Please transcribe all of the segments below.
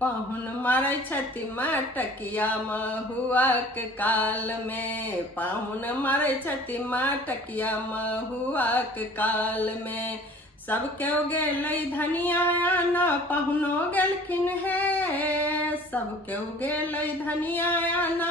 पाहुन मारै छथि माटकिया महुआक काल में। पाहुन मारै छथि माटकिया महुआक काल में। सब केओ गेलै धनिया आना पाहुनो गेलखिन हे। सब केओ गेलै धनिया आना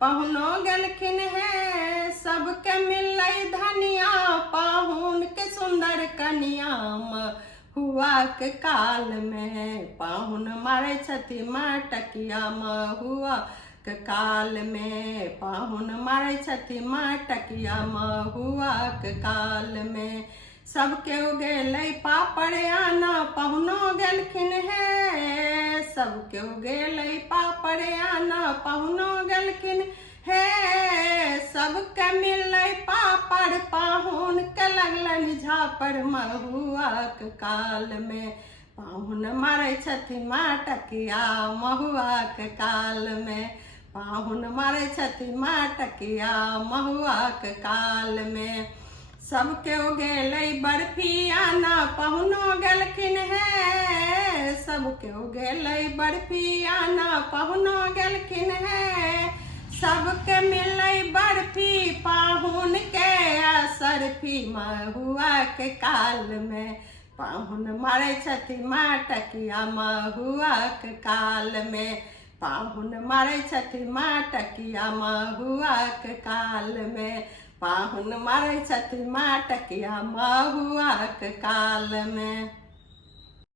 पाहुनो गेलखिन हे। सबके मिलै धनिया पाहुन के सुंदर कनिया महुआक काल में। पाहुन मारै छथि माटकिया महुआक काल में। पाहुन मारै छथि माटकिया महुआक काल में। सब केओ गेलै पापड़ आना पाहुनो गेलखिन हे। सब केओ गेलै पापड़ आना पाहुनो गेलखिन हे। सबके मिलै पापड़ पाहुन के लगलनि झापड़ महुआक काल में। पाहुन मारै छथि माटकिया महुआक काल में। पाहुन मारै छथि माटकिया महुआक काल में। सब केओ गेलै बर्फी आना पाहुनो गेलखिन हे। सब केओ गेलै बर्फी आना पाहुनो गेलखिन हे। सबके मिलै बर्फी पाहुन के असरफी महुआक काल में। पाहुन मारै छथि माटकिया महुआक काल में। पाहुन मारै छथि माटकिया महुआक काल में। पाहुन मारै छथि माटकिया महुआक काल में।